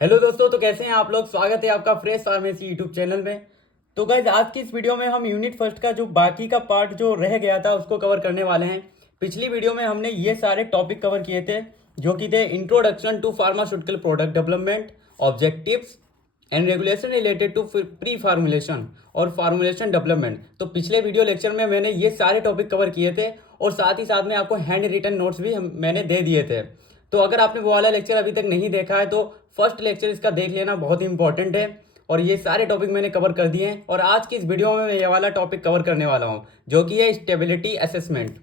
Hello दोस्तों, तो कैसे हैं आप लोग। स्वागत है आपका फ्रेश फार्मेसी यूट्यूब चैनल में। तो गाइज आज की इस वीडियो में हम यूनिट फर्स्ट का जो बाकी का पार्ट जो रह गया था उसको कवर करने वाले हैं। पिछली वीडियो में हमने ये सारे टॉपिक कवर किए थे जो कि थे introduction to pharmaceutical product development, objectives and regulation related to preformulation और फार्मुलेशन डेवलपमेंट। तो पिछले वीडियो लेक्चर में मैंने ये सारे टॉपिक कवर किए थे और साथ ही साथ में आपको हैंड रिटन नोट्स भी मैंने दे दिए थे। तो अगर आपने वो वाला लेक्चर अभी तक नहीं देखा है तो फर्स्ट लेक्चर इसका देख लेना, बहुत ही इंपॉर्टेंट है। और ये सारे टॉपिक मैंने कवर कर दिए हैं और आज की इस वीडियो में मैं ये वाला टॉपिक कवर करने वाला हूँ जो कि है स्टेबिलिटी असेसमेंट।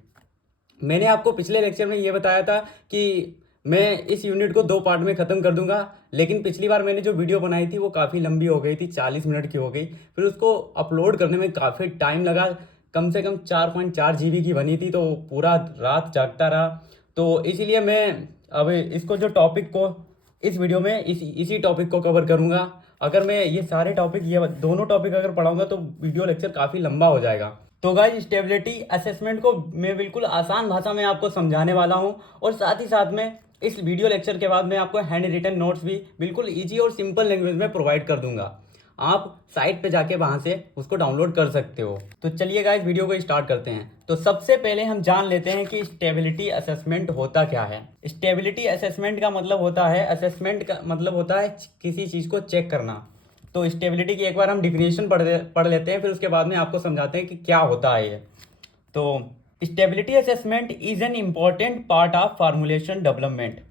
मैंने आपको पिछले लेक्चर में ये बताया था कि मैं इस यूनिट को 2 पार्ट में ख़त्म कर दूंगा, लेकिन पिछली बार मैंने जो वीडियो बनाई थी वो काफ़ी लंबी हो गई थी, 40 मिनट की हो गई। फिर उसको अपलोड करने में काफ़ी टाइम लगा, कम से कम 4.4 GB की बनी थी, तो पूरा रात जागता रहा। तो इसीलिए मैं अब इसको जो टॉपिक को इस वीडियो में इसी टॉपिक को कवर करूंगा। अगर मैं ये सारे टॉपिक, ये दोनों टॉपिक अगर पढ़ाऊंगा तो वीडियो लेक्चर काफ़ी लंबा हो जाएगा। तो गाइस स्टेबिलिटी असेसमेंट को मैं बिल्कुल आसान भाषा में आपको समझाने वाला हूं और साथ ही साथ में इस वीडियो लेक्चर के बाद मैं आपको हैंड रिटन नोट्स भी बिल्कुल ईजी और सिंपल लैंग्वेज में प्रोवाइड कर दूंगा। आप साइट पे जाके वहां से उसको डाउनलोड कर सकते हो। तो चलिए गाइस वीडियो को स्टार्ट करते हैं। तो सबसे पहले हम जान लेते हैं कि स्टेबिलिटी असेसमेंट होता क्या है। स्टेबिलिटी असेसमेंट का मतलब होता है, असेसमेंट का मतलब होता है किसी चीज़ को चेक करना। तो स्टेबिलिटी की एक बार हम डिफिनेशन पढ़ लेते हैं, फिर उसके बाद में आपको समझाते हैं कि क्या होता है ये। तो stability assessment is an important part of formulation development.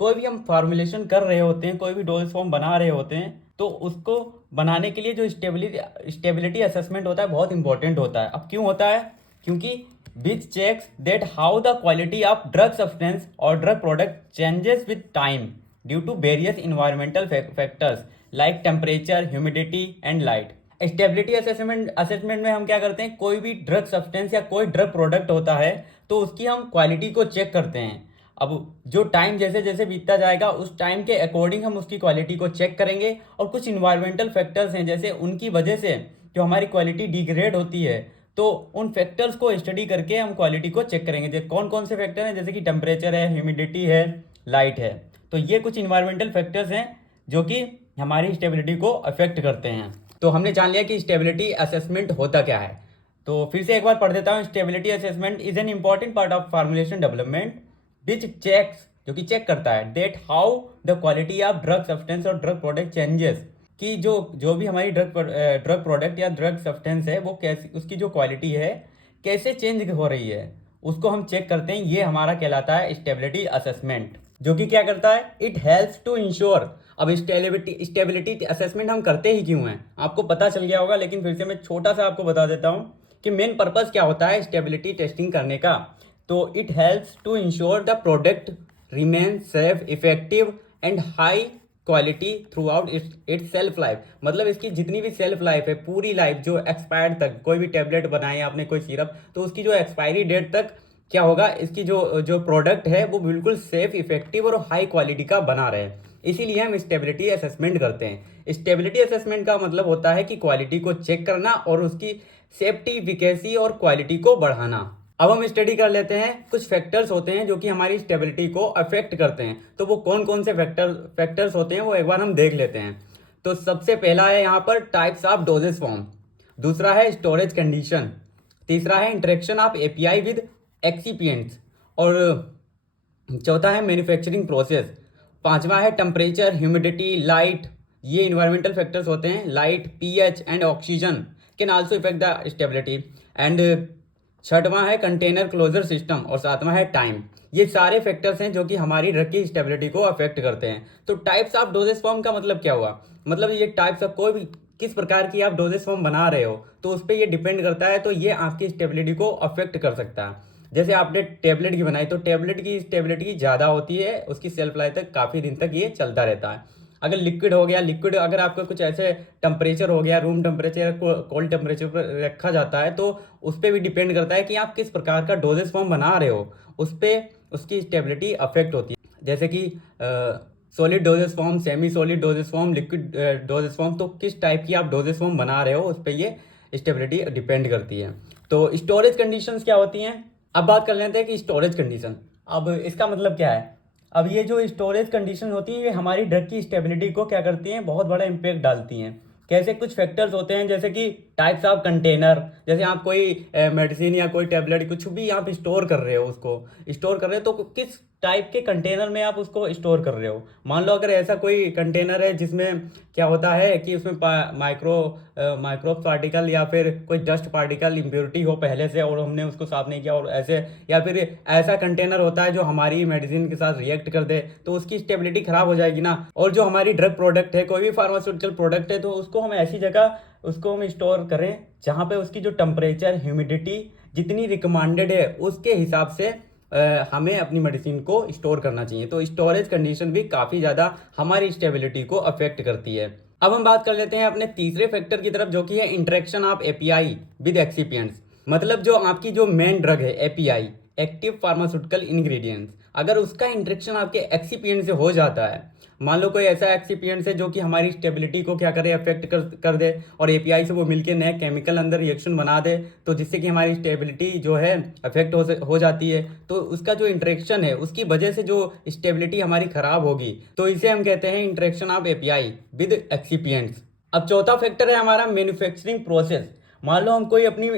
कोई भी हम फार्मूलेशन कर रहे होते हैं, कोई भी डोज फॉर्म बना रहे होते हैं, तो उसको बनाने के लिए जो स्टेबिलिटी असेसमेंट होता है बहुत इंपॉर्टेंट होता है। अब क्यों होता है? क्योंकि which checks that how the quality of drug substance और drug product changes with time due to various environmental factors like temperature, humidity and light. Stability assessment में हम क्या करते हैं, कोई भी ड्रग सब्सटेंस या कोई ड्रग प्रोडक्ट होता है तो उसकी हम क्वालिटी को चेक करते हैं। अब जो टाइम जैसे जैसे बीतता जाएगा उस टाइम के अकॉर्डिंग हम उसकी क्वालिटी को चेक करेंगे। और कुछ इन्वायरमेंटल फैक्टर्स हैं जैसे उनकी वजह से जो हमारी क्वालिटी डिग्रेड होती है, तो उन फैक्टर्स को स्टडी करके हम क्वालिटी को चेक करेंगे। जैसे कौन कौन से फैक्टर हैं, जैसे कि टेम्परेचर है, ह्यूमिडिटी है, लाइट है। तो ये कुछ इन्वायरमेंटल फैक्टर्स हैं जो कि हमारी स्टेबिलिटी को अफेक्ट करते हैं। तो हमने जान लिया कि स्टेबिलिटी असेसमेंट होता क्या है। तो फिर से एक बार पढ़ देता हूँ। Stability assessment is an important part of formulation development which checks, जो कि चेक करता है, that how the quality of drug substance और ड्रग प्रोडक्ट चेंजेस, कि जो जो भी हमारी ड्रग प्रोडक्ट या ड्रग सब्सटेंस है वो कैसी, उसकी जो क्वालिटी है कैसे चेंज हो रही है, उसको हम चेक करते हैं। ये हमारा कहलाता है स्टेबिलिटी असेसमेंट, जो कि क्या करता है, इट हेल्प्स टू इंश्योर। अब स्टेबिलिटी असेसमेंट हम करते ही क्यों हैं आपको पता चल गया होगा, लेकिन फिर से मैं छोटा सा आपको बता देता हूँ कि मेन पर्पस क्या होता है स्टेबिलिटी टेस्टिंग करने का। तो it helps to ensure the product remain safe, effective and high quality throughout its self life. मतलब इसकी जितनी भी सेल्फ लाइफ है, पूरी लाइफ जो एक्सपायर तक, कोई भी टेबलेट बनाए आपने, कोई सिरप, तो उसकी जो एक्सपायरी डेट तक क्या होगा, इसकी जो जो प्रोडक्ट है वो बिल्कुल सेफ, इफेक्टिव और हाई क्वालिटी का बना रहे। इसीलिए हम स्टेबिलिटी असेसमेंट करते हैं। स्टेबिलिटी असेसमेंट का मतलब होता है कि क्वालिटी को चेक करना और उसकी सेफ्टी, इफिकेसी और क्वालिटी को बढ़ाना। अब हम स्टडी कर लेते हैं, कुछ फैक्टर्स होते हैं जो कि हमारी स्टेबिलिटी को अफेक्ट करते हैं। तो वो कौन कौन से फैक्टर्स होते हैं वो एक बार हम देख लेते हैं। तो सबसे पहला है यहाँ पर टाइप्स ऑफ डोजेस फॉर्म, दूसरा है स्टोरेज कंडीशन, तीसरा है interaction of API with excipients, और चौथा है मैन्युफैक्चरिंग प्रोसेस, पांचवा है टेम्परेचर, ह्यूमिडिटी, लाइट, ये इन्वायरमेंटल फैक्टर्स होते हैं। Light, pH and oxygen can also effect the stability. And छठवां है कंटेनर क्लोजर सिस्टम, और सातवां है टाइम। ये सारे फैक्टर्स हैं जो कि हमारी ड्रग की स्टेबिलिटी को अफेक्ट करते हैं। तो टाइप्स ऑफ डोजेस फॉर्म का मतलब क्या हुआ, मतलब ये टाइप्स ऑफ कोई भी किस प्रकार की आप डोजेस फॉर्म बना रहे हो तो उस पर ये डिपेंड करता है। तो ये आपकी स्टेबिलिटी को अफेक्ट कर सकता है। जैसे आपने टेबलेट की बनाई तो टेबलेट की स्टेबिलिटी ज़्यादा होती है, उसकी सेल्फ लाइफ तक काफ़ी दिन तक ये चलता रहता है। अगर लिक्विड हो गया, लिक्विड अगर आपका कुछ ऐसे टेम्परेचर हो गया, रूम टेम्परेचर, कोल्ड टेम्परेचर पर रखा जाता है, तो उस पर भी डिपेंड करता है कि आप किस प्रकार का डोजेस फॉर्म बना रहे हो, उस पर उसकी स्टेबिलिटी अफेक्ट होती है। जैसे कि solid doses form, semi solid doses form, liquid dosage form, तो किस टाइप की आप डोजेस फॉर्म बना रहे हो उस पर ये स्टेबिलिटी डिपेंड करती है। तो स्टोरेज कंडीशंस क्या होती हैं, अब बात कर लेते हैं कि स्टोरेज कंडीशन, अब इसका मतलब क्या है। अब ये जो स्टोरेज कंडीशन होती है ये हमारी ड्रग की स्टेबिलिटी को क्या करती हैं, बहुत बड़ा इम्पेक्ट डालती हैं। कैसे, कुछ फैक्टर्स होते हैं जैसे कि टाइप्स ऑफ कंटेनर। जैसे आप कोई मेडिसिन या कोई टेबलेट कुछ भी आप स्टोर कर रहे हो, उसको स्टोर कर रहे हो तो किस टाइप के कंटेनर में आप उसको स्टोर कर रहे हो। मान लो अगर ऐसा कोई कंटेनर है जिसमें क्या होता है कि उसमें माइक्रो पार्टिकल या फिर कोई डस्ट पार्टिकल इम्प्योरिटी हो पहले से और हमने उसको साफ नहीं किया और ऐसे, या फिर ऐसा कंटेनर होता है जो हमारी मेडिसिन के साथ रिएक्ट कर दे, तो उसकी स्टेबिलिटी खराब हो जाएगी ना। और जो हमारी ड्रग प्रोडक्ट है, कोई भी फार्मास्यूटिकल प्रोडक्ट है, तो उसको हम ऐसी जगह उसको हम स्टोर करें जहाँ पे उसकी जो टेम्परेचर, ह्यूमिडिटी जितनी रिकमेंडेड है उसके हिसाब से हमें अपनी मेडिसिन को स्टोर करना चाहिए। तो स्टोरेज कंडीशन भी काफ़ी ज़्यादा हमारी स्टेबिलिटी को अफेक्ट करती है। अब हम बात कर लेते हैं अपने तीसरे फैक्टर की तरफ, जो कि है interaction of API with excipients. मतलब जो आपकी जो मेन ड्रग है एपीआई, एक्टिव फार्मास्यूटिकल इंग्रेडिएंट्स, अगर उसका इंटरेक्शन आपके एक्सिपिएंट से हो जाता है, मान लो कोई ऐसा एक्सिपिएंट है जो कि हमारी स्टेबिलिटी को क्या करे, अफेक्ट कर दे, और एपीआई से वो मिलके नए केमिकल अंदर रिएक्शन बना दे, तो जिससे कि हमारी स्टेबिलिटी जो है अफेक्ट हो जाती है, तो उसका जो इंटरेक्शन है उसकी वजह से जो स्टेबिलिटी हमारी खराब होगी, तो इसे हम कहते हैं interaction of API with excipients. अब चौथा फैक्टर है हमारा मैन्युफैक्चरिंग प्रोसेस। मान लो हम कोई अपनी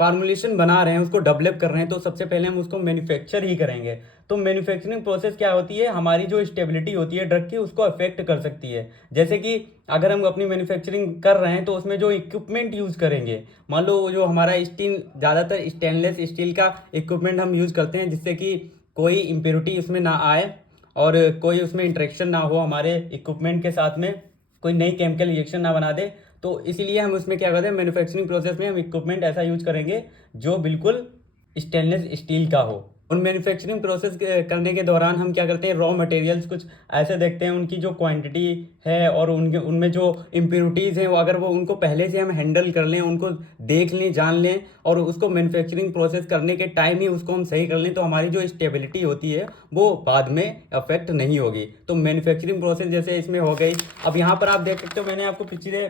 फार्मूलेशन बना रहे हैं, उसको डेवलप कर रहे हैं, तो सबसे पहले हम उसको मैन्युफैक्चर ही करेंगे। तो मैन्युफैक्चरिंग प्रोसेस क्या होती है, हमारी जो स्टेबिलिटी होती है ड्रग की उसको अफेक्ट कर सकती है। जैसे कि अगर हम अपनी मैन्युफैक्चरिंग कर रहे हैं तो उसमें जो इक्विपमेंट यूज़ करेंगे, मान लो जो हमारा स्टील, ज़्यादातर स्टेनलेस स्टील का इक्विपमेंट हम यूज़ करते हैं, जिससे कि कोई इम्प्योरिटी उसमें ना आए और कोई उसमें इंटरेक्शन ना हो हमारे इक्विपमेंट के साथ में, कोई नई केमिकल रिएक्शन ना बना दे। तो इसीलिए हम उसमें क्या करते हैं, मैन्युफैक्चरिंग प्रोसेस में हम इक्विपमेंट ऐसा यूज करेंगे जो बिल्कुल स्टेनलेस स्टील का हो। उन मैन्युफैक्चरिंग प्रोसेस करने के दौरान हम क्या करते हैं, रॉ मटेरियल्स कुछ ऐसे देखते हैं, उनकी जो क्वांटिटी है और उनके उनमें जो इम्प्योरिटीज़ हैं, वो अगर वो उनको पहले से हम हैंडल कर लें, उनको देख लें, जान लें, और उसको मैन्युफैक्चरिंग प्रोसेस करने के टाइम ही उसको हम सही कर लें, तो हमारी जो स्टेबिलिटी होती है वो बाद में अफेक्ट नहीं होगी। तो मैन्युफैक्चरिंग प्रोसेस जैसे इसमें हो गई। अब यहाँ पर आप देख सकते हो, मैंने आपको पिछले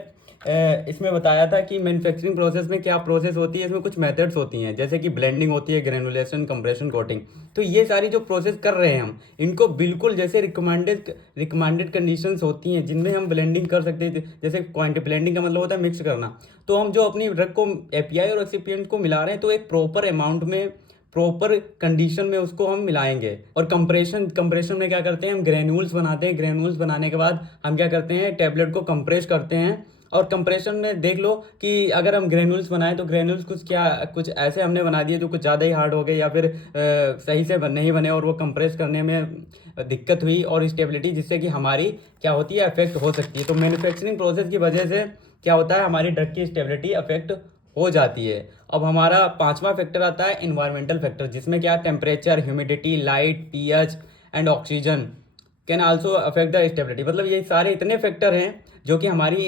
इसमें बताया था कि मैन्युफैक्चरिंग प्रोसेस में क्या प्रोसेस होती है। इसमें कुछ मेथड्स होती हैं, जैसे कि ब्लेंडिंग होती है, ग्रेनुलेशन, कंप्रेशन, कोटिंग। तो ये सारी जो प्रोसेस कर रहे हैं हम, इनको बिल्कुल जैसे रिकमेंडेड कंडीशंस होती हैं जिनमें हम ब्लेंडिंग कर सकते हैं। जैसे क्वांटिटी ब्लेंडिंग का मतलब होता है मिक्स करना। तो हम जो अपनी ड्रग को एपीआई और एक्सिपिएंट को मिला रहे हैं, तो एक प्रॉपर अमाउंट में, प्रॉपर कंडीशन में उसको हम मिलाएंगे। और कंप्रेशन में क्या करते हैं, हम ग्रेन्यूल्स बनाते हैं। ग्रेन्यूल्स बनाने के बाद हम क्या करते हैं, टैबलेट को कंप्रेस करते हैं। और कंप्रेशन में देख लो कि अगर हम ग्रेन्यूल्स बनाएं तो ग्रेन्यूल्स कुछ ऐसे हमने बना दिए जो कुछ ज़्यादा ही हार्ड हो गए, या फिर सही से नहीं बने और वो कंप्रेस करने में दिक्कत हुई और स्टेबिलिटी, जिससे कि हमारी क्या होती है, अफेक्ट हो सकती है। तो मैन्युफैक्चरिंग प्रोसेस की वजह से क्या होता है, हमारी ड्रग की स्टेबिलिटी अफेक्ट हो जाती है। अब हमारा पांचवा फैक्टर आता है इन्वायरमेंटल फैक्टर, जिसमें क्या, temperature, humidity, light, pH and oxygen can also affect the stability. मतलब ये सारे इतने फैक्टर हैं जो कि हमारी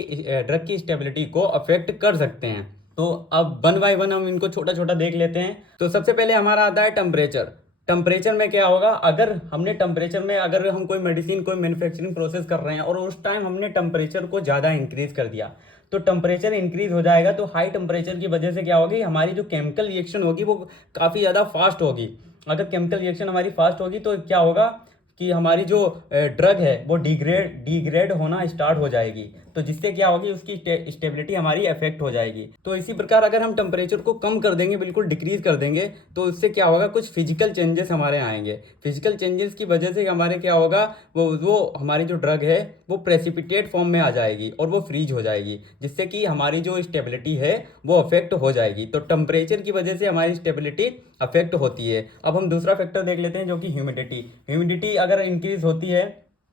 ड्रग की स्टेबिलिटी को अफेक्ट कर सकते हैं। तो अब वन बाय वन हम इनको छोटा छोटा देख लेते हैं। तो सबसे पहले हमारा आता है टेम्परेचर। टेम्परेचर में क्या होगा, अगर हमने टेम्परेचर में, अगर हम कोई मेडिसिन, कोई मैन्युफैक्चरिंग प्रोसेस कर रहे हैं और उस टाइम हमने टेम्परेचर को ज़्यादा इंक्रीज कर दिया, तो टेम्परेचर इंक्रीज हो जाएगा। तो हाई टेम्परेचर की वजह से क्या होगी, हमारी जो केमिकल रिएक्शन होगी वो काफ़ी ज़्यादा फास्ट होगी। अगर केमिकल रिएक्शन हमारी फास्ट होगी तो क्या होगा कि हमारी जो ड्रग है वो डिग्रेड होना स्टार्ट हो जाएगी, तो जिससे क्या होगी, उसकी स्टेबिलिटी हमारी अफेक्ट हो जाएगी। तो इसी प्रकार अगर हम टेम्परेचर को कम कर देंगे, बिल्कुल डिक्रीज कर देंगे, तो उससे क्या होगा, कुछ फिजिकल चेंजेस हमारे आएंगे। फिजिकल चेंजेस की वजह से हमारे क्या होगा, वो हमारी जो ड्रग है वो प्रेसिपिटेट फॉर्म में आ जाएगी और वो फ्रीज हो जाएगी, जिससे कि हमारी जो स्टेबिलिटी है वो अफेक्ट हो जाएगी। तो टेम्परेचर की वजह से हमारी स्टेबिलिटी अफेक्ट होती है। अब हम दूसरा फैक्टर देख लेते हैं, जो कि ह्यूमिडिटी। ह्यूमिडिटी अगर इंक्रीज होती है,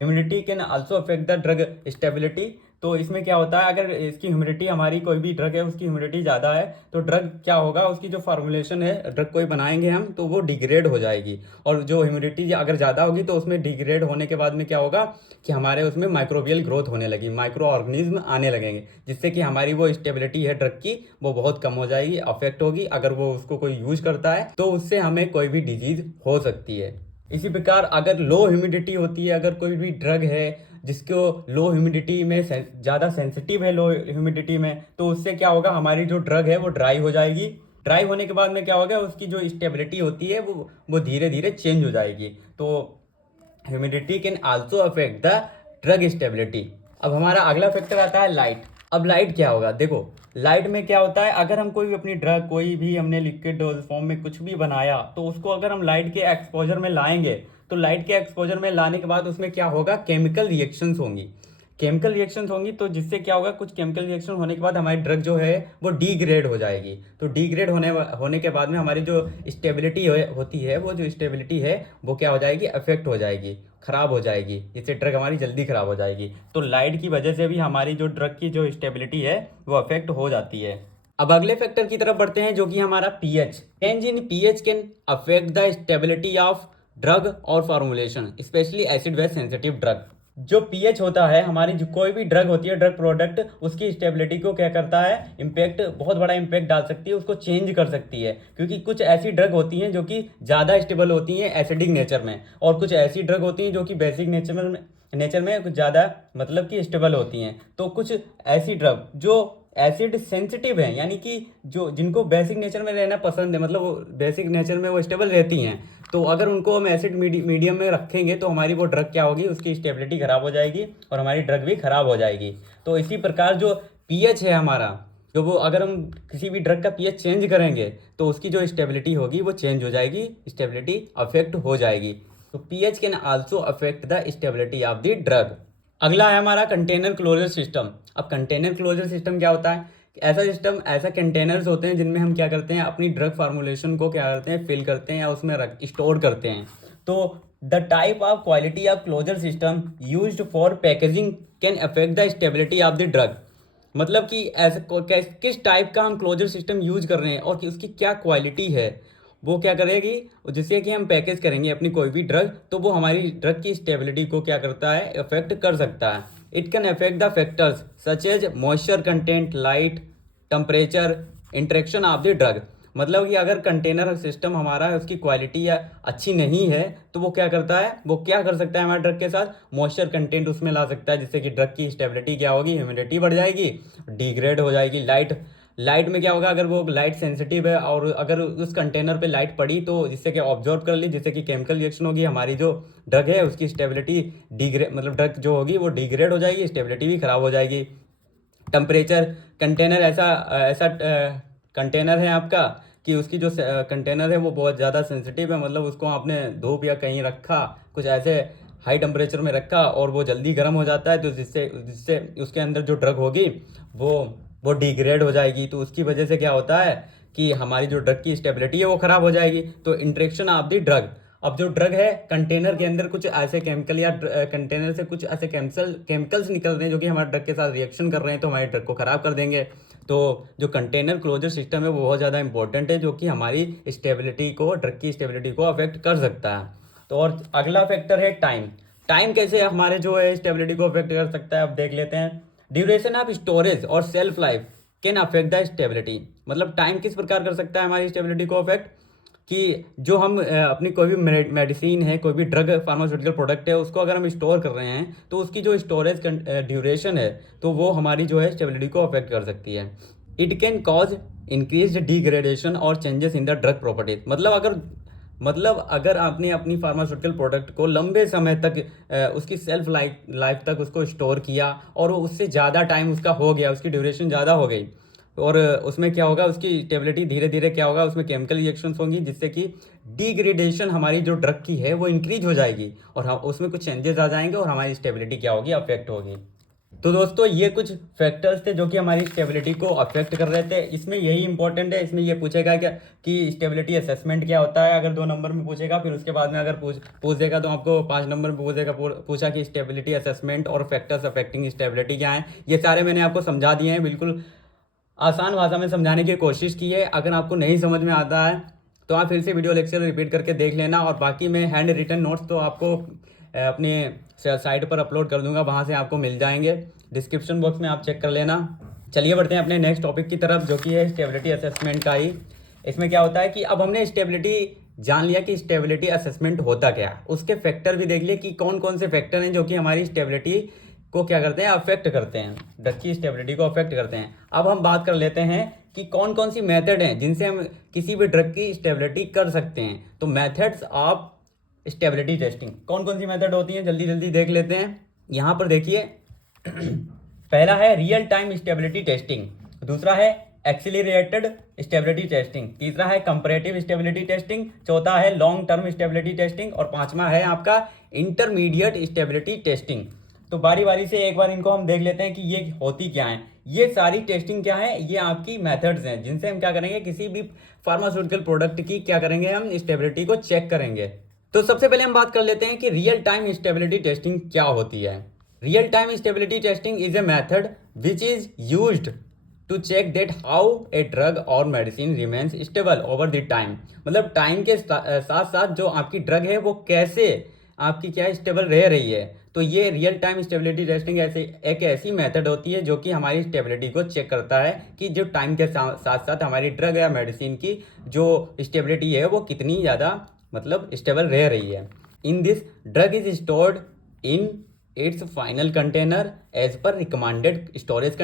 humidity can also affect the drug stability. तो इसमें क्या होता है, अगर इसकी ह्यूमिडिटी, हमारी कोई भी ड्रग है उसकी ह्यूमिडिटी ज़्यादा है, तो ड्रग क्या होगा, उसकी जो फार्मूलेशन है, ड्रग कोई बनाएंगे हम तो वो डिग्रेड हो जाएगी। और जो ह्यूमिडिटी अगर ज़्यादा होगी तो उसमें डिग्रेड होने के बाद में क्या होगा कि हमारे उसमें माइक्रोबियल ग्रोथ होने लगी, माइक्रो ऑर्गेनिज्म आने लगेंगे, जिससे कि हमारी वो स्टेबिलिटी है ड्रग की वो बहुत कम हो जाएगी, अफेक्ट होगी। अगर वो उसको कोई यूज करता है तो उससे हमें कोई भी डिजीज हो सकती है। इसी प्रकार अगर लो ह्यूमिडिटी होती है, अगर कोई भी ड्रग है जिसको लो ह्यूमिडिटी में ज़्यादा सेंसिटिव है, लो ह्यूमिडिटी में, तो उससे क्या होगा, हमारी जो ड्रग है वो ड्राई हो जाएगी। ड्राई होने के बाद में क्या होगा, उसकी जो स्टेबिलिटी होती है वो धीरे धीरे चेंज हो जाएगी। तो humidity can also affect the drug stability. अब हमारा अगला फैक्टर आता है लाइट। अब लाइट क्या होगा, देखो लाइट में क्या होता है, अगर हम कोई भी अपनी ड्रग, कोई भी हमने लिक्विड डोज फॉर्म में कुछ भी बनाया, तो उसको अगर हम लाइट के एक्सपोजर में लाएंगे, तो लाइट के एक्सपोजर में लाने के बाद उसमें क्या होगा, केमिकल रिएक्शंस होंगी। केमिकल रिएक्शंस होंगी तो जिससे क्या होगा, कुछ केमिकल रिएक्शन होने के बाद हमारी ड्रग जो है वो डीग्रेड हो जाएगी। तो डीग्रेड होने के बाद में हमारी जो स्टेबिलिटी होती है, वो जो स्टेबिलिटी है वो क्या हो जाएगी, अफेक्ट हो जाएगी, खराब हो जाएगी, जिससे ड्रग हमारी जल्दी खराब हो जाएगी। तो लाइट की वजह से भी हमारी जो ड्रग की जो स्टेबिलिटी है वो अफेक्ट हो जाती है। अब अगले फैक्टर की तरफ बढ़ते हैं, जो कि हमारा pH. Change in pH can affect the stability of drug और formulation, specially acid base sensitive drug. जो पीएच होता है, हमारी जो कोई भी ड्रग होती है, ड्रग प्रोडक्ट, उसकी स्टेबिलिटी को क्या करता है, इम्पैक्ट, बहुत बड़ा इम्पैक्ट डाल सकती है, उसको चेंज कर सकती है। क्योंकि कुछ ऐसी ड्रग होती हैं जो कि ज़्यादा स्टेबल होती हैं एसिडिक नेचर में, और कुछ ऐसी ड्रग होती हैं जो कि बेसिक नेचर में कुछ ज़्यादा मतलब कि स्टेबल होती हैं। तो कुछ ऐसी ड्रग जो एसिड सेंसिटिव है, यानी कि जो जिनको बेसिक नेचर में रहना पसंद है, मतलब वो बेसिक नेचर में वो स्टेबल रहती हैं, तो अगर उनको हम एसिड मीडियम में रखेंगे तो हमारी वो ड्रग क्या होगी, उसकी स्टेबिलिटी खराब हो जाएगी और हमारी ड्रग भी खराब हो जाएगी। तो इसी प्रकार जो पीएच है हमारा, जो वो अगर हम किसी भी ड्रग का पीएच चेंज करेंगे तो उसकी जो स्टेबिलिटी होगी वो चेंज हो जाएगी, स्टेबिलिटी अफेक्ट हो जाएगी। तो pH can also affect the stability of the drug. अगला है हमारा कंटेनर क्लोजर सिस्टम। अब कंटेनर क्लोजर सिस्टम क्या होता है, ऐसा सिस्टम, ऐसा कंटेनर्स होते हैं जिनमें हम क्या करते हैं, अपनी ड्रग फार्मूलेशन को क्या करते हैं, फिल करते हैं या उसमें स्टोर करते हैं। तो the type of quality of closure system used for packaging can affect the stability of the drug. मतलब कि ऐसे किस टाइप का हम क्लोजर सिस्टम यूज कर रहे हैं और उसकी क्या क्वालिटी है, वो क्या करेगी, जिससे कि हम पैकेज करेंगे अपनी कोई भी ड्रग, तो वो हमारी ड्रग की स्टेबिलिटी को क्या करता है, अफेक्ट कर सकता है। It can affect the factors such as moisture content, light, temperature, interaction of the drug. मतलब कि अगर कंटेनर सिस्टम हमारा है, उसकी क्वालिटी या अच्छी नहीं है, तो वो क्या करता है, वो क्या कर सकता है हमारे ड्रग के साथ, मॉइस्चर कंटेंट उसमें ला सकता है, जिससे कि ड्रग की स्टेबिलिटी क्या होगी, ह्यूमिडिटी बढ़ जाएगी, डिग्रेड हो जाएगी। लाइट में क्या होगा, अगर वो लाइट सेंसिटिव है और अगर उस कंटेनर पे लाइट पड़ी तो जिससे कि ऑब्जॉर्व कर ली, जिससे कि केमिकल रिएक्शन होगी, हमारी जो ड्रग है उसकी स्टेबिलिटी डिग्रेड, मतलब ड्रग जो होगी वो डिग्रेड हो जाएगी, स्टेबिलिटी भी खराब हो जाएगी। टेम्परेचर, कंटेनर ऐसा ऐसा कंटेनर है आपका कि उसकी जो कंटेनर है वो बहुत ज़्यादा सेंसिटिव है, मतलब उसको आपने धूप या कहीं रखा, कुछ ऐसे हाई टेम्परेचर में रखा और वो जल्दी गर्म हो जाता है, तो जिससे जिससे उसके अंदर जो ड्रग होगी वो वो डिग्रेड हो जाएगी। तो उसकी वजह से क्या होता है कि हमारी जो ड्रग की स्टेबिलिटी है वो खराब हो जाएगी। तो इंटरेक्शन ऑफ द ड्रग, अब जो ड्रग है, कंटेनर के अंदर कुछ ऐसे केमिकल या कंटेनर से कुछ ऐसे केमिकल्स निकल रहे हैं जो कि हमारे ड्रग के साथ रिएक्शन कर रहे हैं, तो हमारी ड्रग को खराब कर देंगे। तो जो कंटेनर क्लोजर सिस्टम है वो बहुत ज़्यादा इंपॉर्टेंट है, जो कि हमारी स्टेबिलिटी को, ड्रग की स्टेबिलिटी को अफेक्ट कर सकता है। तो और अगला फैक्टर है टाइम। टाइम कैसे हमारे जो है स्टेबिलिटी को अफेक्ट कर सकता है, अब देख लेते हैं। ड्यूरेशन ऑफ स्टोरेज और self life can affect the stability. मतलब टाइम किस प्रकार कर सकता है हमारी स्टेबिलिटी को अफेक्ट, कि जो हम अपनी कोई भी मेडिसिन है, कोई भी ड्रग फार्मास्यूटिकल प्रोडक्ट है, उसको अगर हम स्टोर कर रहे हैं तो उसकी जो स्टोरेज ड्यूरेशन है तो वो हमारी जो है स्टेबिलिटी को अफेक्ट कर सकती है। It can cause increase degradation और changes in the drug properties. मतलब अगर आपने अपनी फार्मास्यूटिकल प्रोडक्ट को लंबे समय तक उसकी सेल्फ लाइफ तक उसको स्टोर किया और वो उससे ज़्यादा टाइम उसका हो गया, उसकी ड्यूरेशन ज़्यादा हो गई, और उसमें क्या होगा, उसकी स्टेबिलिटी धीरे धीरे क्या होगा, उसमें केमिकल रिएक्शंस होंगी, जिससे कि डिग्रेडेशन हमारी जो ड्रग की है वो इंक्रीज हो जाएगी और हम उसमें कुछ चेंजेस आ जाएंगे और हमारी स्टेबिलिटी क्या होगी, अफेक्ट होगी। तो दोस्तों ये कुछ फैक्टर्स थे जो कि हमारी स्टेबिलिटी को अफेक्ट कर रहे थे। इसमें यही इंपॉर्टेंट है, इसमें ये पूछेगा क्या कि स्टेबिलिटी असेसमेंट क्या होता है, अगर 2 नंबर में पूछेगा, फिर उसके बाद में अगर पूछेगा तो आपको 5 नंबर में पूछा कि स्टेबिलिटी असेसमेंट और फैक्टर्स अफेक्टिंग स्टेबिलिटी क्या है। ये सारे मैंने आपको समझा दिए हैं, बिल्कुल आसान भाषा में समझाने की कोशिश की है। अगर आपको नहीं समझ में आता है तो आप फिर से वीडियो लेक्चर रिपीट करके देख लेना, और बाकी मैं हैंड रिटन नोट्स तो आपको अपने साइट पर अपलोड कर दूंगा, वहाँ से आपको मिल जाएंगे, डिस्क्रिप्शन बॉक्स में आप चेक कर लेना। चलिए बढ़ते हैं अपने नेक्स्ट टॉपिक की तरफ, जो कि है स्टेबिलिटी असेसमेंट का ही। इसमें क्या होता है कि अब हमने स्टेबिलिटी जान लिया कि स्टेबिलिटी असेसमेंट होता क्या, उसके फैक्टर भी देख लिए कि कौन कौन से फैक्टर हैं जो कि हमारी स्टेबिलिटी को क्या करते हैं, अफेक्ट करते हैं, ड्रग की स्टेबिलिटी को अफेक्ट करते हैं। अब हम बात कर लेते हैं कि कौन कौन सी मेथड हैं जिनसे हम किसी भी ड्रग की स्टेबिलिटी कर सकते हैं। तो मेथड्स ऑफ स्टेबिलिटी टेस्टिंग। कौन कौन सी मेथड होती हैं जल्दी जल्दी देख लेते हैं। यहाँ पर देखिए पहला है रियल टाइम स्टेबिलिटी टेस्टिंग, दूसरा है एक्सीलरेटेड स्टेबिलिटी टेस्टिंग, तीसरा है कंपैरेटिव स्टेबिलिटी टेस्टिंग, चौथा है लॉन्ग टर्म स्टेबिलिटी टेस्टिंग और पांचवा है आपका इंटरमीडिएट स्टेबिलिटी टेस्टिंग। तो बारी बारी से एक बार इनको हम देख लेते हैं कि ये होती क्या है। ये सारी टेस्टिंग क्या है, ये आपकी मेथड्स हैं जिनसे हम क्या करेंगे, किसी भी फार्मास्यूटिकल प्रोडक्ट की क्या करेंगे, हम स्टेबिलिटी को चेक करेंगे। तो सबसे पहले हम बात कर लेते हैं कि रियल टाइम स्टेबिलिटी टेस्टिंग क्या होती है। Real time stability testing is a method which is used to check that how a drug और medicine remains stable over the time. मतलब टाइम के साथ साथ जो आपकी ड्रग है वो कैसे आपकी क्या स्टेबल रह रही है। तो ये रियल टाइम स्टेबिलिटी टेस्टिंग एक ऐसी मेथड होती है जो कि हमारी स्टेबिलिटी को चेक करता है कि जो टाइम के साथ साथ हमारी ड्रग या मेडिसिन की जो स्टेबिलिटी है वो कितनी ज़्यादा मतलब स्टेबल रह रही है। In this drug is stored in its final container as per recommended storage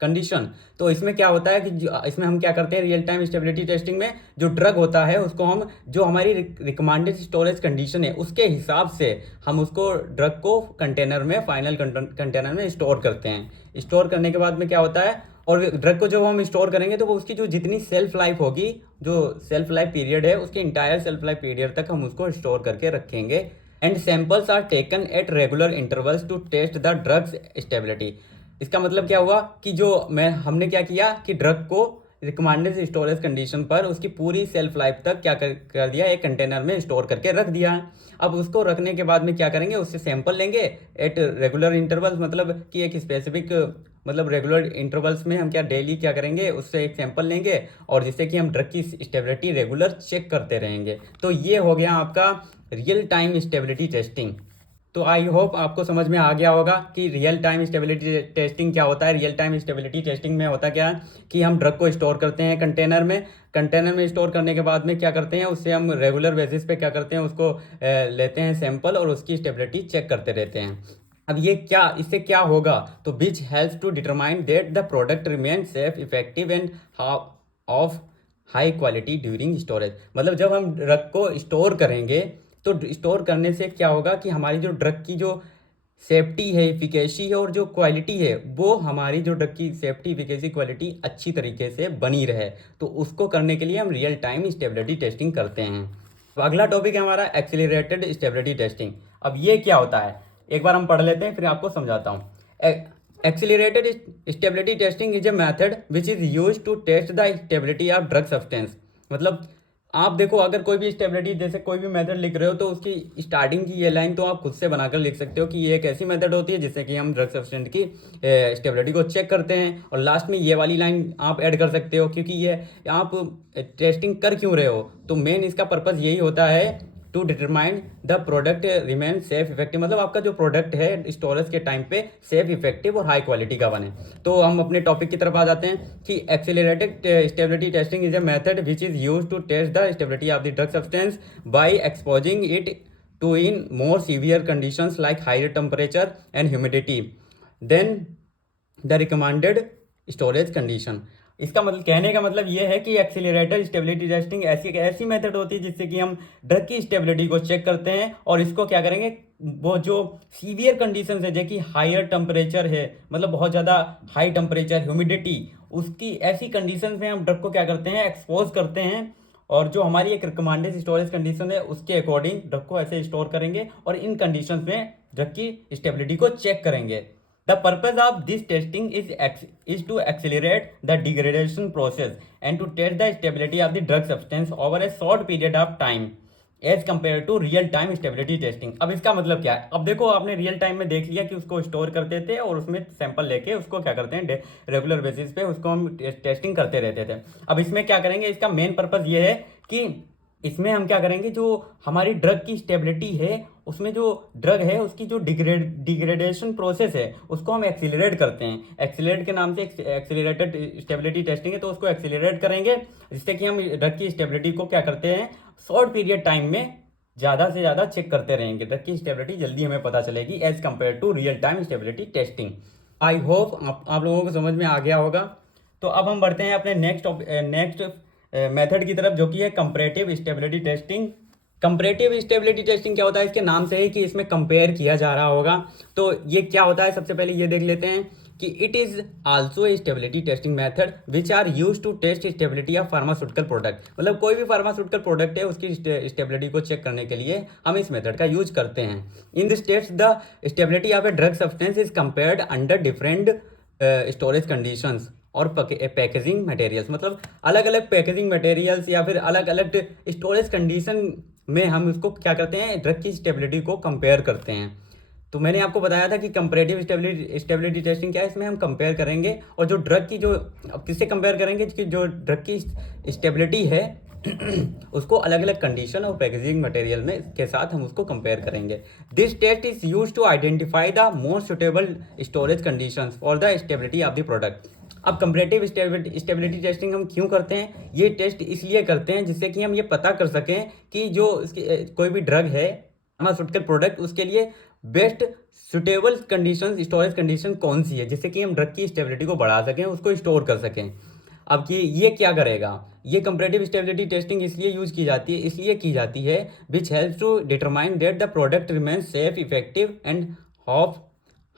condition. तो इसमें क्या होता है कि इसमें हम क्या करते हैं, रियल टाइम स्टेबिलिटी टेस्टिंग में जो ड्रग होता है उसको हम जो हमारी रिकमेंडेड स्टोरेज कंडीशन है उसके हिसाब से हम उसको ड्रग को कंटेनर में फाइनल कंटेनर में स्टोर करते हैं। स्टोर करने के बाद में क्या होता है, और ड्रग को जब हम स्टोर करेंगे तो वो उसकी जो जितनी सेल्फ लाइफ होगी, जो सेल्फ लाइफ पीरियड है उसके इंटायर सेल्फ लाइफ पीरियड तक हम उसको स्टोर करके रखेंगे। And samples are taken at regular intervals to test the drug's stability. इसका मतलब क्या हुआ कि जो हमने क्या किया कि ड्रग को रिकमेंडेड स्टोरेज कंडीशन पर उसकी पूरी सेल्फ लाइफ तक क्या कर दिया, एक कंटेनर में स्टोर करके रख दिया है। अब उसको रखने के बाद में क्या करेंगे, उससे सैंपल लेंगे एट रेगुलर इंटरवल्स, मतलब कि एक स्पेसिफिक मतलब रेगुलर इंटरवल्स में हम क्या डेली क्या करेंगे, उससे एक सैंपल लेंगे और जिससे कि हम ड्रग की स्टेबिलिटी रेगुलर चेक करते रहेंगे। तो ये हो गया आपका रियल टाइम स्टेबिलिटी टेस्टिंग। तो आई होप आपको समझ में आ गया होगा कि रियल टाइम स्टेबिलिटी टेस्टिंग क्या होता है। रियल टाइम स्टेबिलिटी टेस्टिंग में होता क्या है कि हम ड्रग को स्टोर करते हैं कंटेनर में स्टोर करने के बाद में क्या करते हैं, उससे हम रेगुलर बेसिस पे क्या करते हैं, उसको लेते हैं सैंपल और उसकी स्टेबिलिटी चेक करते रहते हैं। अब ये क्या, इससे क्या होगा, तो which helps to determine that the product remain safe effective and of high quality during storage. मतलब जब हम ड्रग को स्टोर करेंगे तो स्टोर करने से क्या होगा कि हमारी जो ड्रग की जो सेफ्टी है, इफिकेसी है और जो क्वालिटी है, वो हमारी जो ड्रग की सेफ्टी, इफिकेसी, क्वालिटी अच्छी तरीके से बनी रहे। तो उसको करने के लिए हम रियल टाइम स्टेबिलिटी टेस्टिंग करते हैं। तो अगला टॉपिक है हमारा एक्सीलरेटेड स्टेबिलिटी टेस्टिंग। अब ये क्या होता है, एक बार हम पढ़ लेते हैं फिर आपको समझाता हूँ। Accelerated stability testing is a method which is use to test the stability of drug substance. मतलब आप देखो, अगर कोई भी स्टेबिलिटी जैसे कोई भी मेथड लिख रहे हो तो उसकी स्टार्टिंग की ये लाइन तो आप खुद से बनाकर लिख सकते हो कि ये एक ऐसी मेथड होती है जिससे कि हम ड्रग सब्सटेंस की स्टेबिलिटी को चेक करते हैं, और लास्ट में ये वाली लाइन आप ऐड कर सकते हो क्योंकि ये आप टेस्टिंग कर क्यों रहे हो। तो मेन इसका पर्पज़ यही होता है to determine the product remain safe effective, मतलब आपका जो प्रोडक्ट है स्टोरेज के टाइम पे सेफ इफेक्टिव और हाई क्वालिटी का बने। तो हम अपने टॉपिक की तरफ आ जाते हैं कि accelerated stability testing is a method which is use to test the stability of the drug substance by exposing it to in more severe conditions like higher temperature and humidity than the recommended storage condition. इसका मतलब, कहने का मतलब ये है कि accelerated stability testing ऐसी method होती है जिससे कि हम ड्रग की स्टेबिलिटी को चेक करते हैं और इसको क्या करेंगे, वो जो सीवियर कंडीशंस है, जैसे कि हायर टेम्परेचर है, मतलब बहुत ज़्यादा हाई टेम्परेचर, ह्यूमिडिटी, उसकी ऐसी कंडीशंस में हम ड्रग को क्या करते हैं, एक्सपोज करते हैं, और जो हमारी एक रिकमेंडेड स्टोरेज कंडीशन है उसके अकॉर्डिंग ड्रग को ऐसे स्टोर करेंगे और इन कंडीशंस में ड्रग की स्टेबिलिटी को चेक करेंगे। The purpose of this testing is to accelerate the degradation process and to test the stability of the drug substance over a short period of time as compared to real time stability testing। अब इसका मतलब क्या है, अब देखो आपने real time में देख लिया कि उसको स्टोर करते थे और उसमें सैंपल लेके उसको क्या करते हैं, रेगुलर बेसिस पे उसको हम टेस्टिंग करते रहते थे। अब इसमें क्या करेंगे, इसका मेन पर्पज ये है कि इसमें हम क्या करेंगे, जो हमारी ड्रग की स्टेबिलिटी है उसमें जो ड्रग है उसकी जो डिग्रेडेशन प्रोसेस है उसको हम एक्सीलरेट करते हैं। एक्सीलरेट के नाम से एक्सीलरेटेड स्टेबिलिटी टेस्टिंग है, तो उसको एक्सीलरेट करेंगे जिससे कि हम ड्रग की स्टेबिलिटी को क्या करते हैं, शॉर्ट पीरियड टाइम में ज़्यादा से ज़्यादा चेक करते रहेंगे। ड्रग की स्टेबिलिटी जल्दी हमें पता चलेगी as compare to real time stability testing. I hope आप लोगों को समझ में आ गया होगा। तो अब हम बढ़ते हैं अपने नेक्स्ट मेथड की तरफ, जो कि है comparative stability testing. Comparative stability testing क्या होता है, इसके नाम से ही कि इसमें कंपेयर किया जा रहा होगा। तो ये क्या होता है, सबसे पहले ये देख लेते हैं कि it is also a stability testing method which are use to test stability of pharmaceutical product. मतलब कोई भी फार्मास्यूटिकल प्रोडक्ट है उसकी स्टेबिलिटी को चेक करने के लिए हम इस मेथड का यूज करते हैं। In this test the stability of a drug substance is compared under different storage conditions और पैकेजिंग मटेरियल्स। मतलब अलग अलग पैकेजिंग मटेरियल्स या फिर अलग अलग स्टोरेज कंडीशन में हम उसको क्या करते हैं, ड्रग की स्टेबिलिटी को कंपेयर करते हैं। तो मैंने आपको बताया था कि कंपैरेटिव स्टेबिलिटी टेस्टिंग क्या है, इसमें हम कंपेयर करेंगे और जो ड्रग की जो, अब किससे कंपेयर करेंगे कि जो ड्रग की स्टेबिलिटी है उसको अलग अलग कंडीशन और पैकेजिंग मटेरियल में के साथ हम उसको कंपेयर करेंगे। This test is use to identify the most suitable storage conditions for the stability of the product. अब कंपैरेटिव स्टेबिलिटी टेस्टिंग हम क्यों करते हैं, ये टेस्ट इसलिए करते हैं जिससे कि हम ये पता कर सकें कि जो कोई भी ड्रग है, फार्मास्यूटिकल प्रोडक्ट, उसके लिए best suitable condition, storage condition कौन सी है, जिससे कि हम ड्रग की स्टेबिलिटी को बढ़ा सकें, उसको स्टोर कर सकें। अब ये क्या करेगा, ये कंपैरेटिव स्टेबिलिटी टेस्टिंग इसलिए की जाती है which helps to determine that the product remain safe, effective and of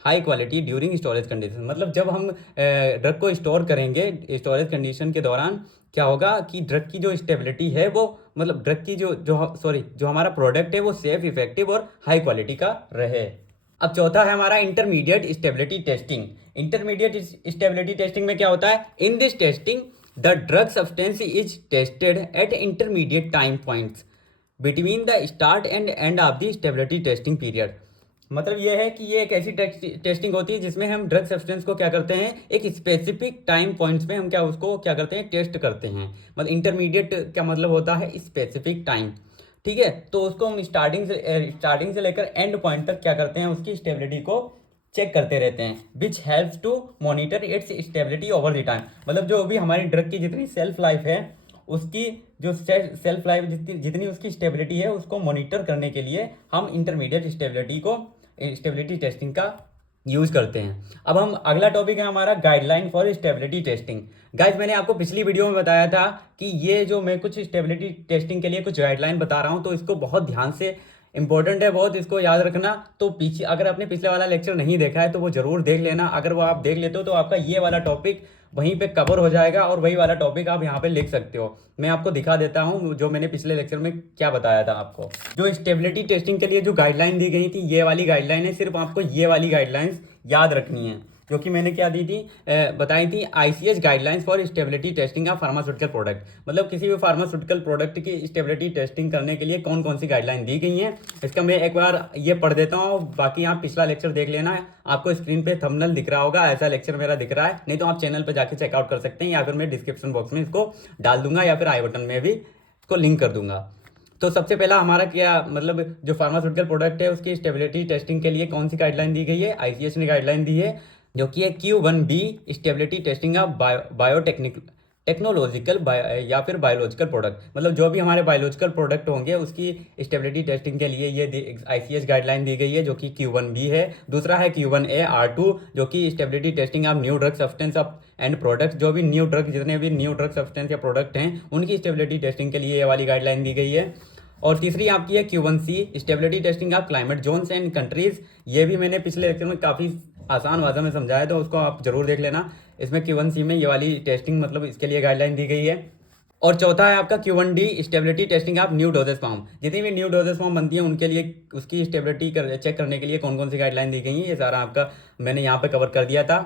high quality during storage condition. मतलब जब हम ड्रग को स्टोर करेंगे, स्टोरेज कंडीशन के दौरान क्या होगा कि ड्रग की जो स्टेबिलिटी है वो, मतलब ड्रग की जो हमारा प्रोडक्ट है वो सेफ, इफेक्टिव और हाई क्वालिटी का रहे। अब चौथा है हमारा intermediate stability testing. Intermediate stability testing में क्या होता है, in this testing the drug substance is tested eight intermediate time points between the start and end of the stability testing period. मतलब ये है कि ये एक ऐसी टेस्टिंग होती है जिसमें हम ड्रग सब्सटेंस को क्या करते हैं, एक स्पेसिफिक टाइम पॉइंट्स में हम उसको क्या करते हैं, टेस्ट करते हैं। मतलब इंटरमीडिएट क्या मतलब होता है, स्पेसिफिक टाइम। ठीक है, तो उसको हम स्टार्टिंग से लेकर एंड पॉइंट तक क्या करते हैं, उसकी स्टेबिलिटी को चेक करते रहते हैं, which helps to monitor its stability over the time. मतलब जो भी हमारी ड्रग की जितनी सेल्फ लाइफ है, उसकी जो सेल्फ लाइफ जितनी उसकी स्टेबिलिटी है, उसको मॉनिटर करने के लिए हम इंटरमीडिएट स्टेबिलिटी टेस्टिंग का यूज करते हैं। अब हम अगला टॉपिक है हमारा guideline for stability testing. Guys मैंने आपको पिछली वीडियो में बताया था कि ये जो मैं कुछ स्टेबिलिटी टेस्टिंग के लिए कुछ गाइडलाइन बता रहा हूँ, तो इसको बहुत ध्यान से, इंपॉर्टेंट है बहुत, इसको याद रखना। तो पीछे अगर आपने पिछले वाला लेक्चर नहीं देखा है तो वो जरूर देख लेना। अगर वो आप देख लेते हो तो आपका ये वाला टॉपिक वहीं पे कवर हो जाएगा और वही वाला टॉपिक आप यहाँ पे लिख सकते हो। मैं आपको दिखा देता हूँ जो मैंने पिछले लेक्चर में क्या बताया था आपको। जो स्टेबिलिटी टेस्टिंग के लिए जो गाइडलाइन दी गई थी, ये वाली गाइडलाइन है, सिर्फ आपको ये वाली गाइडलाइंस याद रखनी है, जो कि मैंने क्या दी थी, बताई थी, ICH guidelines for stability testing of pharmaceutical product. मतलब किसी भी फार्मास्यूटिकल प्रोडक्ट की स्टेबिलिटी टेस्टिंग करने के लिए कौन कौन सी गाइडलाइन दी गई हैं, इसका मैं एक बार ये पढ़ देता हूँ। बाकी आप पिछला लेक्चर देख लेना, आपको स्क्रीन पे थंबनेल दिख रहा होगा, ऐसा लेक्चर मेरा दिख रहा है। नहीं तो आप चैनल पर जाके चेकआउट कर सकते हैं, या फिर मैं डिस्क्रिप्शन बॉक्स में इसको डाल दूंगा, या फिर आई बटन में भी इसको लिंक कर दूंगा। तो सबसे पहला हमारा क्या, मतलब जो फार्मास्यूटिकल प्रोडक्ट है उसकी स्टेबिलिटी टेस्टिंग के लिए कौन सी गाइडलाइन दी गई है, आईसीएच ने गाइडलाइन दी है, जो कि है Q1B stability testing of technological या फिर बायोलॉजिकल प्रोडक्ट। मतलब जो भी हमारे बायोलॉजिकल प्रोडक्ट होंगे उसकी स्टेबिलिटी टेस्टिंग के लिए ये आईसीएच गाइडलाइन दी गई है, जो कि Q1B है। दूसरा है Q1A R2, जो कि stability testing of new drug substance of and product. जो भी न्यू ड्रग, जितने भी न्यू ड्रग सब्सटेंस या प्रोडक्ट हैं, उनकी स्टेबिलिटी टेस्टिंग के लिए ये वाली गाइडलाइन दी गई है। और तीसरी आपकी है Q1C stability testing of climate zones and countries. ये भी मैंने पिछले लेक्चर में काफ़ी आसान भाषा में समझाया, तो उसको आप जरूर देख लेना। इसमें Q1C में ये वाली टेस्टिंग, मतलब इसके लिए गाइडलाइन दी गई है। और चौथा है आपका Q1D stability testing of new doses form. जितनी भी न्यू डोजेस फॉर्म बनती है उनके लिए उसकी स्टेबिलिटी चेक करने के लिए कौन कौन सी गाइडलाइन दी गई है, ये सारा आपका मैंने यहाँ पे कवर कर दिया था।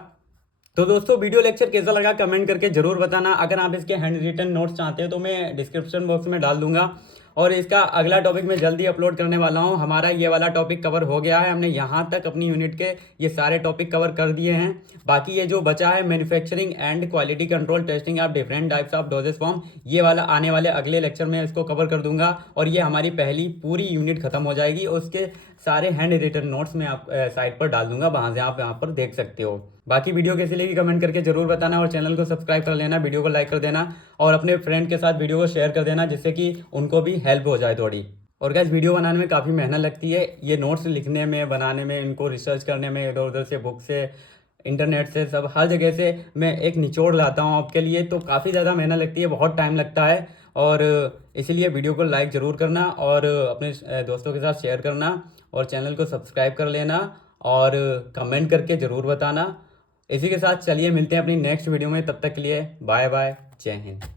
तो दोस्तों वीडियो लेक्चर कैसा लगा कमेंट करके जरूर बताना। अगर आप इसके हैंड रिटन नोट्स चाहते हो तो मैं डिस्क्रिप्शन बॉक्स में डाल दूंगा। और इसका अगला टॉपिक मैं जल्दी अपलोड करने वाला हूं। हमारा ये वाला टॉपिक कवर हो गया है, हमने यहाँ तक अपनी यूनिट के ये सारे टॉपिक कवर कर दिए हैं। बाकी ये जो बचा है manufacturing and quality control testing of different types of doses form, ये वाला आने वाले अगले लेक्चर में इसको कवर कर दूंगा। और ये हमारी पहली पूरी यूनिट खत्म हो जाएगी। उसके सारे हैंड रिटन नोट्स मैं आप साइट पर डाल दूंगा, वहाँ से आप यहाँ पर देख सकते हो। बाकी वीडियो कैसी लगी कमेंट करके जरूर बताना, और चैनल को सब्सक्राइब कर लेना, वीडियो को लाइक कर देना, और अपने फ्रेंड के साथ वीडियो को शेयर कर देना, जिससे कि उनको भी हेल्प हो जाए थोड़ी। और गाइस वीडियो बनाने में काफ़ी मेहनत लगती है, ये नोट्स लिखने में, बनाने में, इनको रिसर्च करने में, इधर उधर से बुक से, इंटरनेट से, सब हर जगह से मैं एक निचोड़ लाता हूँ आपके लिए, तो काफ़ी ज़्यादा मेहनत लगती है, बहुत टाइम लगता है। और इसीलिए वीडियो को लाइक ज़रूर करना और अपने दोस्तों के साथ शेयर करना और चैनल को सब्सक्राइब कर लेना और कमेंट करके ज़रूर बताना। इसी के साथ चलिए मिलते हैं अपनी नेक्स्ट वीडियो में, तब तक के लिए बाय बाय, जय हिंद।